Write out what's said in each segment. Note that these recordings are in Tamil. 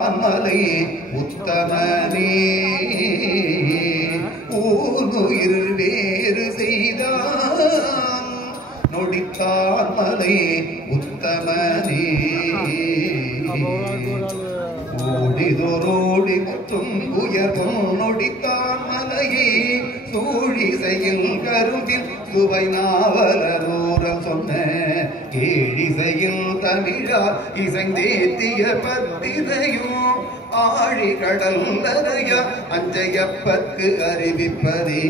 அமலை உத்தமனே ஊனுயிர் வேறு செய்தான் நொடித்தான் மலை உத்தமனே ஓடிதோரோடி மற்றும் உயர்வும் நொடித்தான் மலையை சூழிசையில் கரும்பில் சுவை நாவலரோரம் சொன்ன கேழிசையில் தமிழார் இசைந்தேத்திய பத்திரையும் ஆழி கடல் நரைய அஞ்சையப்பற்கு அறிவிப்பதே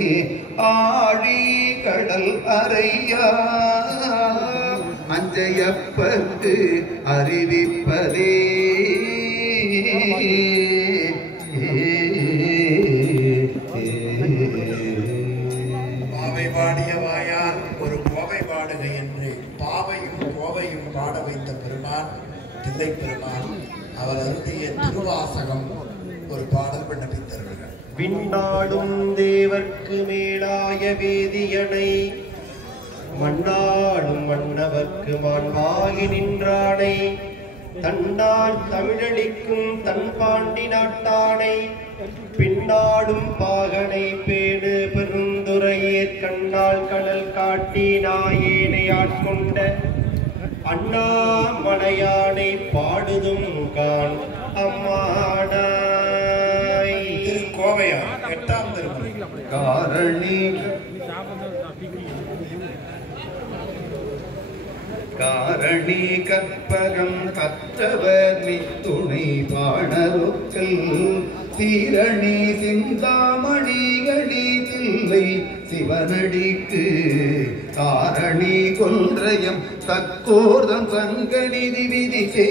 ஆழி கடல் அறையா அஞ்சையப்பற்கு அறிவிப்பதே பாவை பாடிய வாயால் ஒரு கோவை பாடுகை என்று பாவையும் கோவையும் பாட வைத்த பெருமான் தில்லை பெருமான் அவர் அருந்திய திருவாசகம் ஒரு பாடல் விண்ணப்பித்தார்கள். விண்ணாடும் தேவர்க்கு மேலாய வேதியனை மண்ணாடும் மன்னவர்க்கு மாண்பாகி நின்றானை தன்னார் தமிழளிக்கும் தன் பாண்டி நாட்டானை பின்னாடும் பாகனை பேடு பெருந்துரையேற் கண்ணால் கடல் காட்டி நாயேனை ஆட்கொண்ட அண்ணாமலையானை பாடுதும் கான் அம்மானாய். திருக்கோவையா 8ஆம் திருமுறை. காரணி கற்பகம் கற்றவர் துணை பாணருக்கள் தீரணி சிந்தாமணிகளி தில்லை சிவனடிக்கு காரணி கொன்றையம் தக்கோர்தம் சங்கநிதி விதிசே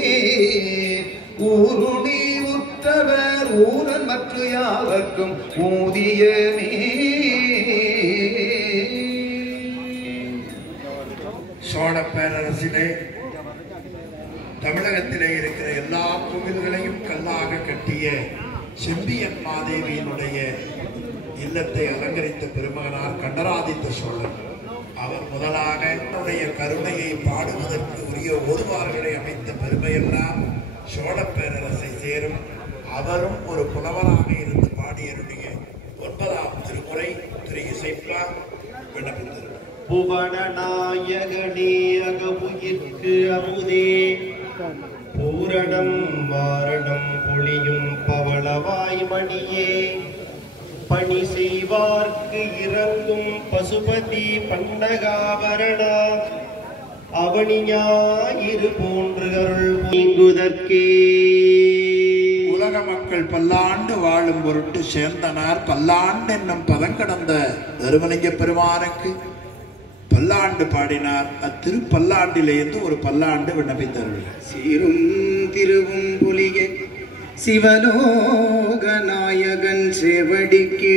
ஊருணி உற்றவர் ஊரன் மற்ற யாவர்க்கும் ஊதியமே. சோழ பேரரசிலே தமிழகத்திலே இருக்கிற எல்லா கோவில்களையும் கல்லாக கட்டிய செம்பியன் மாதேவியினுடைய இல்லத்தை அலங்கரித்த பெருமகனார் கண்டராதித்த சோழன். அவர் முதலாக தன்னுடைய கருணையை பாடுவதற்கு உரிய ஓதுவார்களை அமைத்த பெருமையெல்லாம் சோழ பேரரசை சேரும். அவரும் ஒரு புலவராக இருந்து பாடியருடைய 9ஆம் திருமுறை திரு இசைப்பா விண்ணப்பித்தார். புவனநாயகனே அகவுயிர்க்கு அமுதே பூரணம் மாரணம் பொழியும் பவளவாய் மணியே பணி செய்வார்க்கு இறங்கும் பசுபதி பண்டகாபரணா அவனியாயிரு போன்று அருள் நீங்குதற்கே. உலக மக்கள் பல்லாண்டு வாழும் பொருட்டு சேர்ந்தனார் பல்லாண்டு என்னும் பதங்கடந்த தருமலிங்க பெருமானுக்கு பல்லாண்டு பாடினார். அத்திருப்பல்லாண்டிலேருந்து ஒரு பல்லாண்டு விண்ணப்பித்தார்கள். சீரும் திருவும் புலிய சிவலோக நாயகன் செவடிக்கு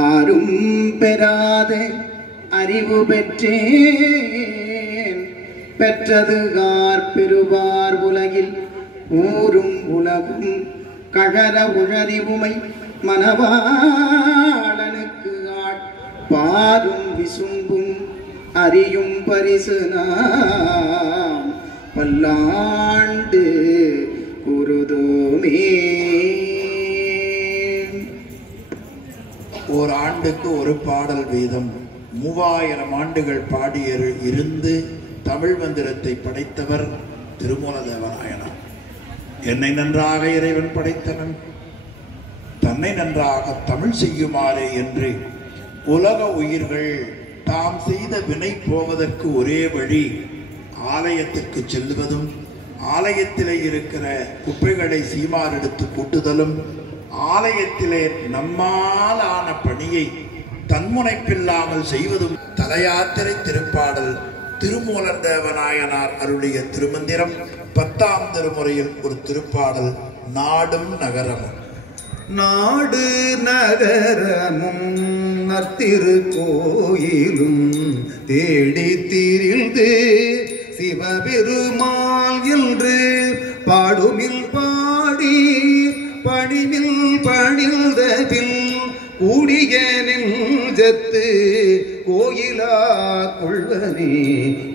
ஆரும் பெறாத அறிவு பெற்றேன் பெற்றது கார் பெறுவார் உலகில் ஊரும் உலகும் கழற உழறிவுமை மனவாளனுக்கு பாரும் விசும்பும் அறியும் பரிசு நாம் பல்லாண்டு குருதோமே. ஓர் ஆண்டுக்கு ஒரு பாடல் வீதம் 3000 ஆண்டுகள் பாடிய இருந்து தமிழ் மந்திரத்தை படைத்தவர் திருமூலதேவநாயனார். என்னை நன்றாக இறைவன் படைத்தவன் தன்னை நன்றாக தமிழ் செய்யுமாறே என்று உலக உயிர்கள் தாம் செய்த வினை போவதற்கு ஒரே வழி ஆலயத்திற்கு செல்வதும் ஆலயத்திலே இருக்கிற குப்பைகளை சீமார் எடுத்து கூட்டுதலும் ஆலயத்திலே நம்மால் ஆன பணியை தன்முனைப்பில்லாமல் செய்வதும் தலையாத்திரை திருப்பாடல் திருமூலர் தேவநாயனார் அருளிய திருமந்திரம் 10ஆம் திருமுறையில் ஒரு திருப்பாடல் நாடும் நகரமும். நாடு நகரமும் நத்திரு கோயிலும் தேடி திரிந்து சிவபெருமாள் என்று பாடுமில் பாடி பணிமில் பணிந்ததில் கூடிய நெஞ்சத்து கோயிலா கொள்வனே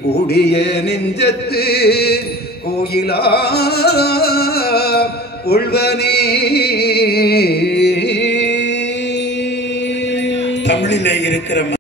கூடிய நெஞ்சத்து கோயிலா உள்வனே. தமிழிலே இருக்கிற